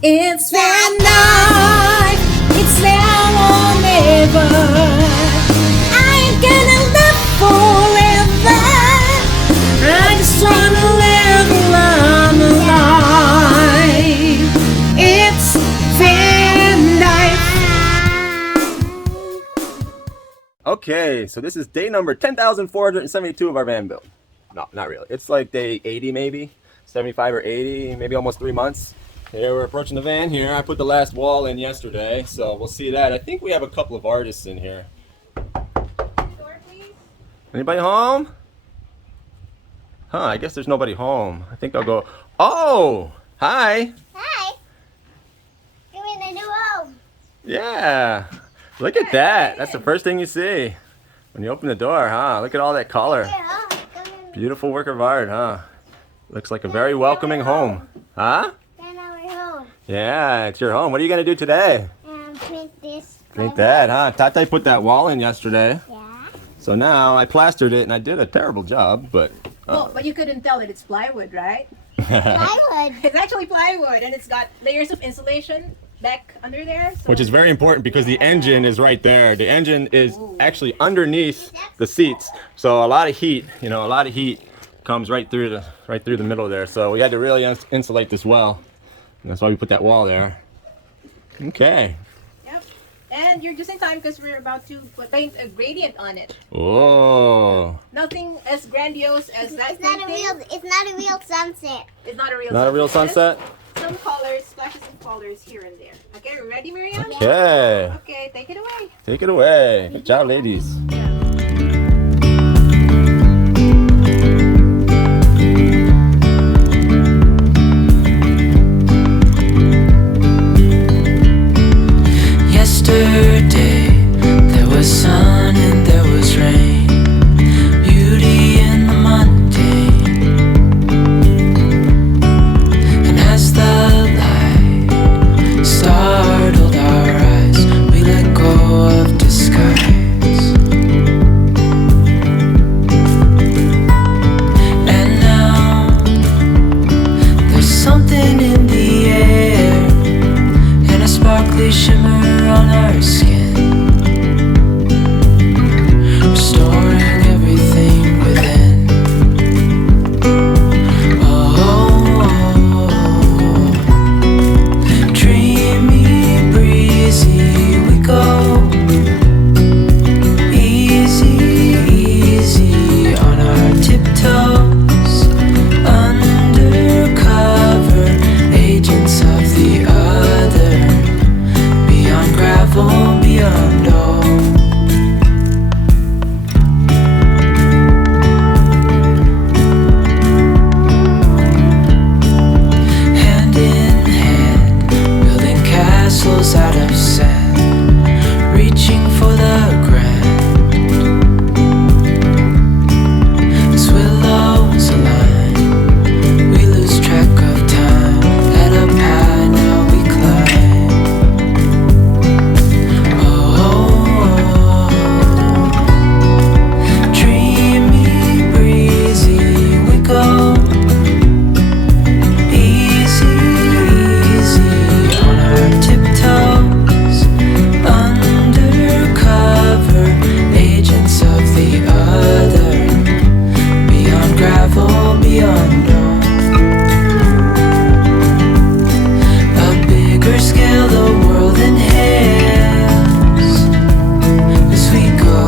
It's Vanlife, it's now or never. I ain't gonna live forever. I just wanna live long life. It's Vanlife. Okay, so this is day number 10,472 of our van build. No, not really. It's like day 80 maybe, 75 or 80, maybe almost 3 months. Here we're approaching the van here. I put the last wall in yesterday, so we'll see that. I think we have a couple of artists in here. Door, please. Anybody home? Huh, I guess there's nobody home. I think I'll go. Oh, hi. Hi. You're in a new home. Yeah. Look at that. That's the first thing you see when you open the door, huh? Look at all that color. Yeah. Beautiful work of art, huh? Looks like a very welcoming home. Huh? Then our home. Yeah, it's your home. What are you going to do today? Print this. Paint that, huh? Tata put that wall in yesterday. Yeah. So now I plastered it and I did a terrible job, but... Oh, but you couldn't tell that it's plywood, right? Plywood. It's actually plywood, and it's got layers of insulation back under there. So Which is very important because the engine is right there. The engine is actually underneath the seats. So a lot of heat, a lot of heat comes right through the middle there. So we had to really insulate this well. And that's why we put that wall there. Okay. Yep. And you're just in time because we're about to paint a gradient on it. Oh. Nothing as grandiose as that. It's not a real. It's not a real sunset. It's not a real. Not a real sunset? Some colors, splashes of colors here and there. Okay, ready, Miriam? Okay. Okay, take it away. Take it away. Good job, ladies. Yesterday, there was sun and there was rain, beauty in the mundane. And as the light startled our eyes, we let go of disguise. And now, there's something in the air, and a sparkly shimmer on our skin, restoring everything within. Oh, dreamy, breezy, we go. Easy, easy on our tiptoes, undercover agents of the other. Beyond gravel, beyond all. Hand in hand, building castles out of sand, reaching for the grand. As willows align, we lose track of time. Head up high, now we climb. Dreamy, breezy, we go. Easy, easy on our tiptoes, undercover agents of the other. Beyond gravel, beyond all. A bigger scale, the world inhales as we go.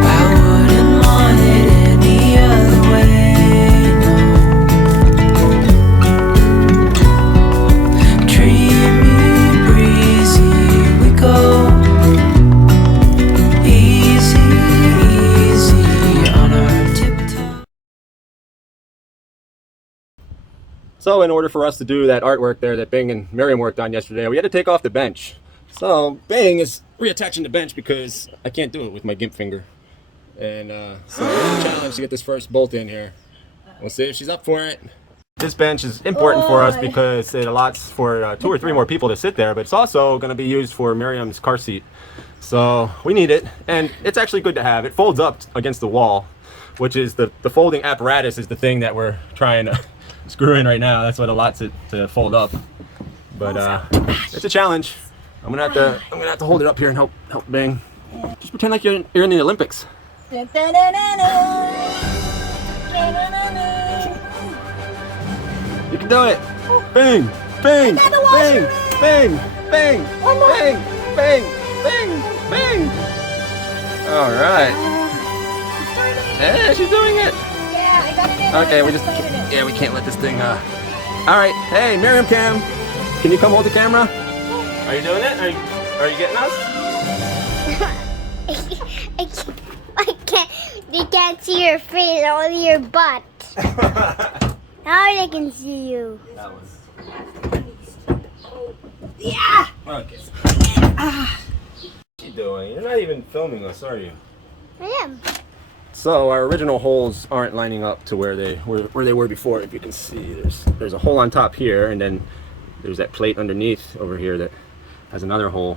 I wouldn't want it any other way, no. Dreamy, breezy, we go. Easy, easy on our tiptoes. So in order for us to do that artwork there that Bing and Miriam worked on yesterday, we had to take off the bench. So Bing is reattaching the bench because I can't do it with my gimp finger. And so it's a challenge to get this first bolt in here. We'll see if she's up for it. This bench is important for us because it allots for 2 or 3 more people to sit there, but it's also going to be used for Miriam's car seat. So we need it, and it's actually good to have. It folds up against the wall. which is the folding apparatus is the thing that we're trying to screw in right now. That's what allots it to fold up. But it's a challenge. I'm gonna have to hold it up here and help Bing. Just pretend like you're in the Olympics. You can do it. Bing, Bing, Bing, Bing, Bing, Bing, Bing, Bing, Bing. All right. Yeah, she's doing it. Yeah, I got it in. Okay, we can't let this thing. All right. Hey, Miriam Cam, can you come hold the camera? Are you doing it? Are you getting us? I can't. They can't see your face, only your butt. Now they can see you. That was. Yeah. Okay. What you doing? You're not even filming us, are you? I am. So our original holes aren't lining up to where they were before. If you can see, there's a hole on top here, and then there's that plate underneath over here that has another hole,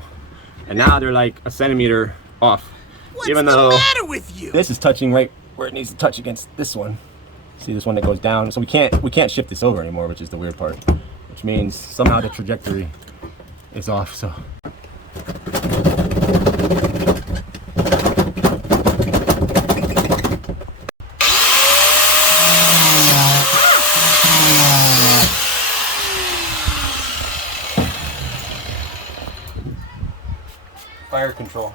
and now they're like a centimeter off. What's even the though matter with you? this is touching right where it needs to touch against this one. See this one that goes down? So we can't shift this over anymore, which is the weird part. Which means somehow the trajectory is off. So. Fire control.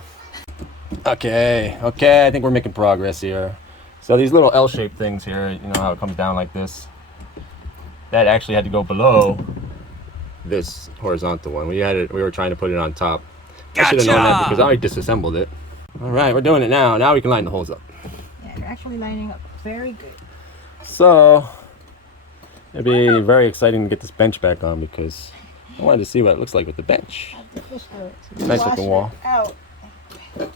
Okay, I think we're making progress here. So these little L-shaped things here, you know how it comes down like this? That actually had to go below this horizontal one. We were trying to put it on top. I should have known that because I already disassembled it. All right, we're doing it now. Now we can line the holes up. Yeah, they're actually lining up very good. So it'd be very exciting to get this bench back on because I wanted to see what it looks like with the bench. Nice looking wall. Out. The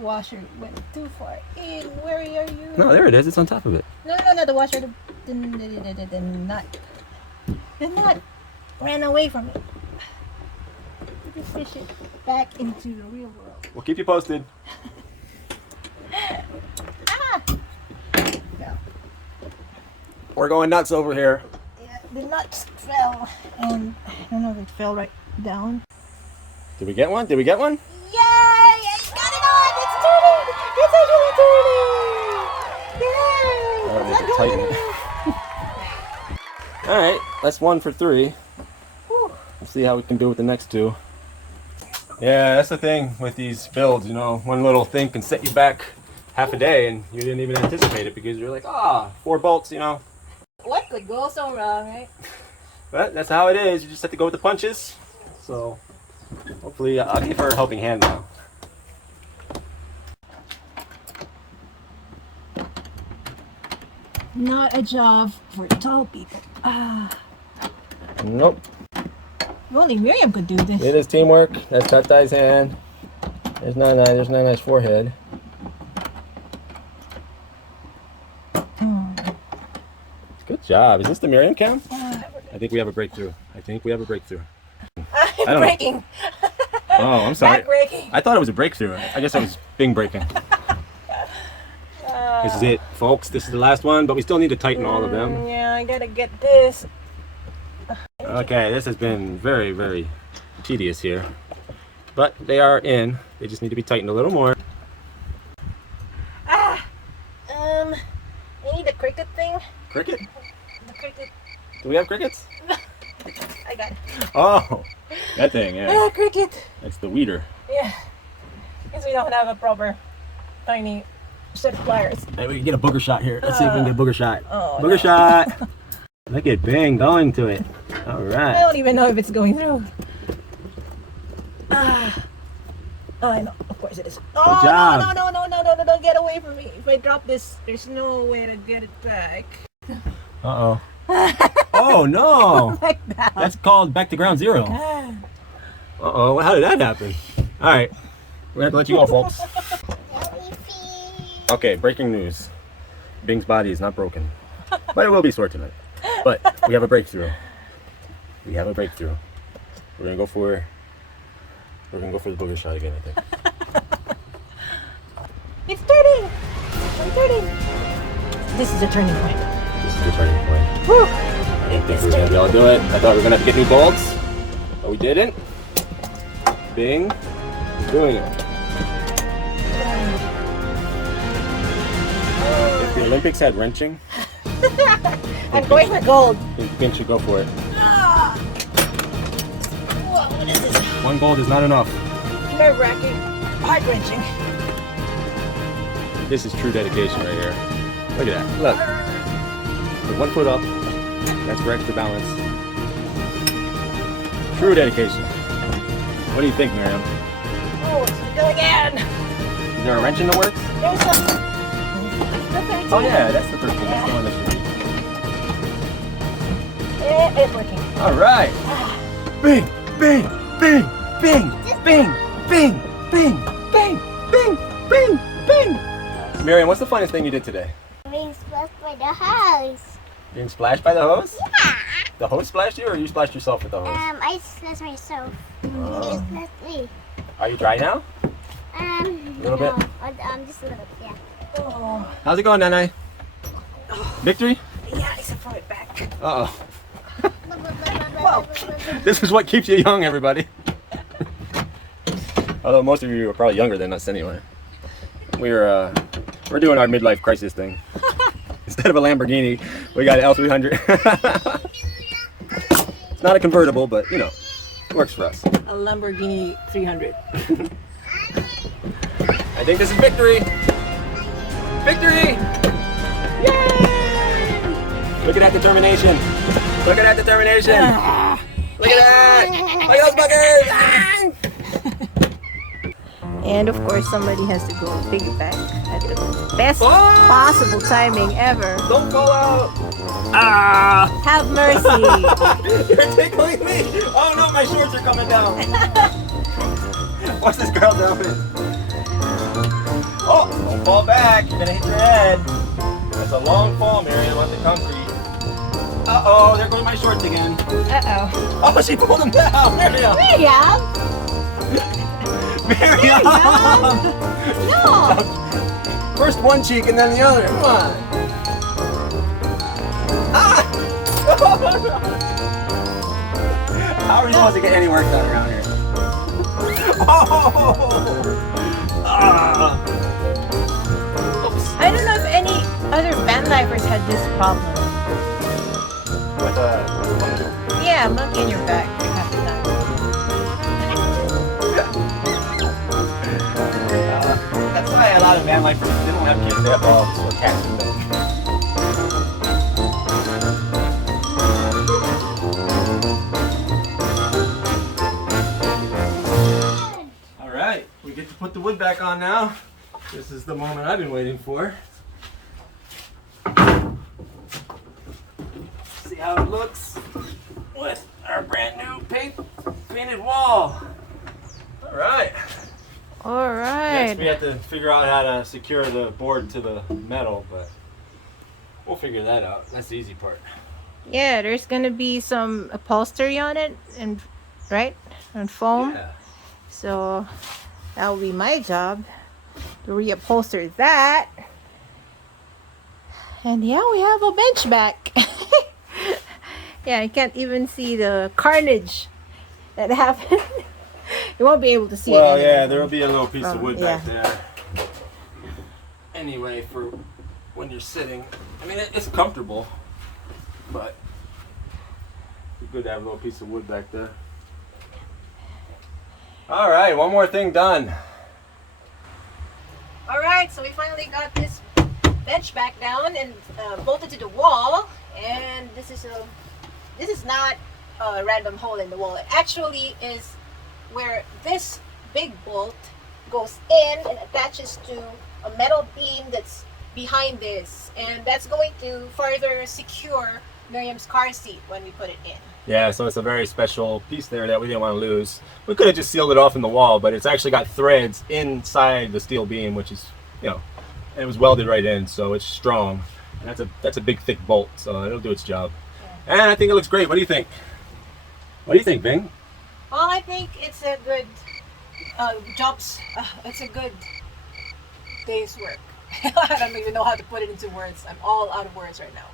washer went too far in. Where are you? No, there it is. It's on top of it. No. The washer, the nut. The nut ran away from it. Just fish it back into the real world. We'll keep you posted. Yeah. We're going nuts over here. Yeah, the nuts fell, and I don't know if it fell right down. Did we get one? Did we get one? Yay! I got it on! It's turning! It's actually turning! Yay! All right, that's 1 for 3. Whew. We'll see how we can do with the next 2. Yeah, that's the thing with these builds, you know, one little thing can set you back half a day and you didn't even anticipate it because you're like, 4 bolts, you know. What could go so wrong, right? But that's how it is. You just have to go with the punches. So hopefully I'll give her a helping hand now. Not a job for tall people. Nope. Only Miriam could do this. It is teamwork. That's Tatai's hand. There's Nana's forehead. Good job. Is this the Miriam cam? I think we have a breakthrough. I'm breaking. Oh, I'm sorry. Back breaking. I thought it was a breakthrough. I guess it was Bing breaking. This is it, folks. This is the last one, but we still need to tighten all of them. Yeah, I gotta get this. Okay, this has been very, very tedious here. But they are in. They just need to be tightened a little more. I need the cricket thing. Cricket? The cricket. Do we have crickets? I got it. Oh, that thing, yeah. Ah, cricket. That's the weeder. Yeah. Because we don't have a proper tiny set of pliers. Hey, we can get a booger shot here. Let's see if we can get a booger shot. Oh, Booger shot! Look at Bing going to it. All I right. don't even know if it's going through. Oh, I know. Of course it is. Oh, Good job. No, don't get away from me. If I drop this, there's no way to get it back. Uh-oh. Oh, no. Like that. That's called back to ground zero. Uh-oh. How did that happen? All right. We're going to have to let you go, folks. Okay, breaking news. Bing's body is not broken. But it will be sore tonight. But we have a breakthrough. We're gonna go for the booger shot again, I think. It's turning! I'm turning. This is a turning point. This is the turning point. Whew. I didn't think we were gonna be able to do it. I thought we were gonna have to get new bolts, but we didn't. Bing is doing it. If the Olympics had wrenching, I'm going for gold. Bing should go for it. Whoa, what is this? One gold is not enough. Nerve-wracking. Heart-wrenching. This is true dedication right here. Look at that. Look. Put one foot up. That's for extra balance. True dedication. What do you think, Miriam? Oh, it's go again. Is there a wrench in the works? There's the 13. Oh yeah, that's the 13. That's the one that should be. It's working. All right. Bing, bing, bing, bing, bing, bing, bing, bing, bing, bing, bing. Miriam, what's the funniest thing you did today? Being splashed by the house. Being splashed by the hose? Yeah. The hose splashed you, or you splashed yourself with the hose? I splashed myself. You splashed me. Are you dry now? A little bit? Just a little bit, yeah. Oh, How's it going, Nanai? Victory? yeah, except for my back. Uh oh. This is what keeps you young, everybody. Although most of you are probably younger than us anyway. We're doing our midlife crisis thing. Instead of a Lamborghini, we got an L300. It's not a convertible, but you know, it works for us. A Lamborghini 300. I think this is victory. Victory! Yay! Look at that determination. Look at that determination. Look at that. Look at those buggers. And of course, somebody has to go piggyback at the best possible timing ever. Don't fall out. Ah! Have mercy. You're tickling me. Oh no, my shorts are coming down. What's this girl doing? Oh, don't fall back. You're gonna hit your head. That's a long fall, Miriam, on the concrete. Uh-oh, there goes my shorts again. Uh-oh. Oh, she pulled them down. Miriam. Miriam! Miriam! No! First one cheek and then the other. Come on. Ah! How are we supposed to get any work done around here? Oh! Ah! Oops. I don't know if any other Vanlifers had this problem. With Yeah, monkey in your back half the time. that's why a lot of van lifers, they don't have kids, they have dogs or cats and dogs. Alright, we get to put the wood back on now. This is the moment I've been waiting for. See how it looks with our brand new painted wall. Alright. Alright. Next we have to figure out how to secure the board to the metal, but we'll figure that out. That's the easy part. Yeah, there's gonna be some upholstery on it, and right? And foam. Yeah. So that will be my job to reupholster that. And yeah, we have a bench back. Yeah, I can't even see the carnage that happened. You won't be able to see it. Well, anyway. yeah, there will be a little piece of wood yeah. back there. Anyway, for when you're sitting, I mean, it's comfortable, but it's good to have a little piece of wood back there. All right, one more thing done. All right, so we finally got this bench back down and bolted to the wall. And this is not a random hole in the wall. It actually is where this big bolt goes in and attaches to a metal beam that's behind this, and that's going to further secure Miriam's car seat when we put it in. Yeah, so it's a very special piece there that we didn't want to lose. We could have just sealed it off in the wall, but it's actually got threads inside the steel beam, which is, you know, and it was welded right in, so it's strong. And that's a big thick bolt, so it'll do its job. Yeah. And I think it looks great. What do you think? What do you think, Bing? Well, I think it's a good it's a good day's work. I don't even know how to put it into words. I'm all out of words right now.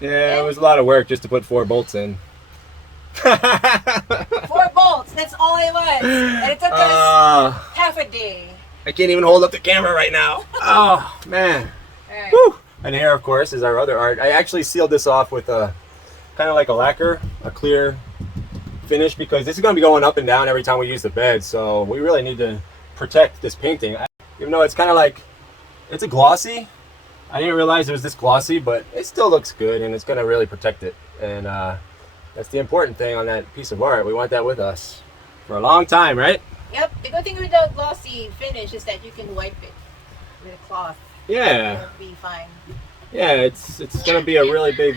Yeah, it was a lot of work just to put 4 bolts in. 4 bolts, that's all it was. And it took us half a day. I can't even hold up the camera right now. Oh, man. Alright. Woo. And here, of course, is our other art. I actually sealed this off with a kind of like a lacquer, a clear finish, because this is going to be going up and down every time we use the bed. So we really need to protect this painting. Even though it's kind of like, it's a glossy. I didn't realize it was this glossy, but it still looks good and it's going to really protect it. And that's the important thing on that piece of art. We want that with us for a long time, right? Yep, the good thing with the glossy finish is that you can wipe it with a cloth. Yeah. It'll be fine. Yeah, it's going to be a really big...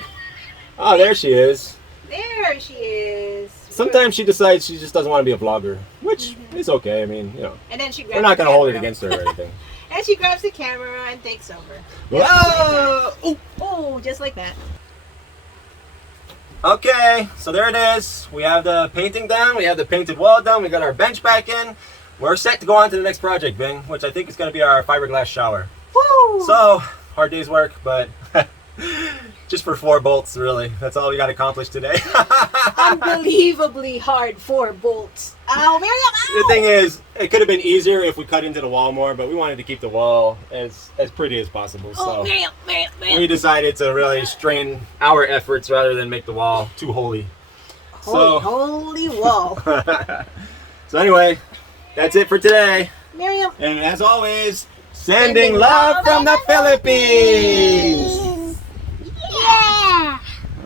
Oh, there she is. There she is. Sometimes she decides she just doesn't want to be a vlogger, which is okay. I mean, you know, And then she grabs we're not the going to hold it camera. against her or anything. And she grabs the camera and takes over. Whoa! Ooh. Oh, just like that. Okay, so there it is. We have the painting done. We have the painted wall done. We got our bench back in. We're set to go on to the next project, Bing, which I think is going to be our fiberglass shower. Woo! So, hard day's work, but just for 4 bolts, really. That's all we got accomplished today. Unbelievably hard 4 bolts. Ow, Miriam, ow! The thing is, it could have been easier if we cut into the wall more, but we wanted to keep the wall as pretty as possible. Oh, So Miriam. we decided to really strain our efforts rather than make the wall too holy. Holy wall. So anyway, that's it for today. Miriam. And as always, sending love from the Philippines.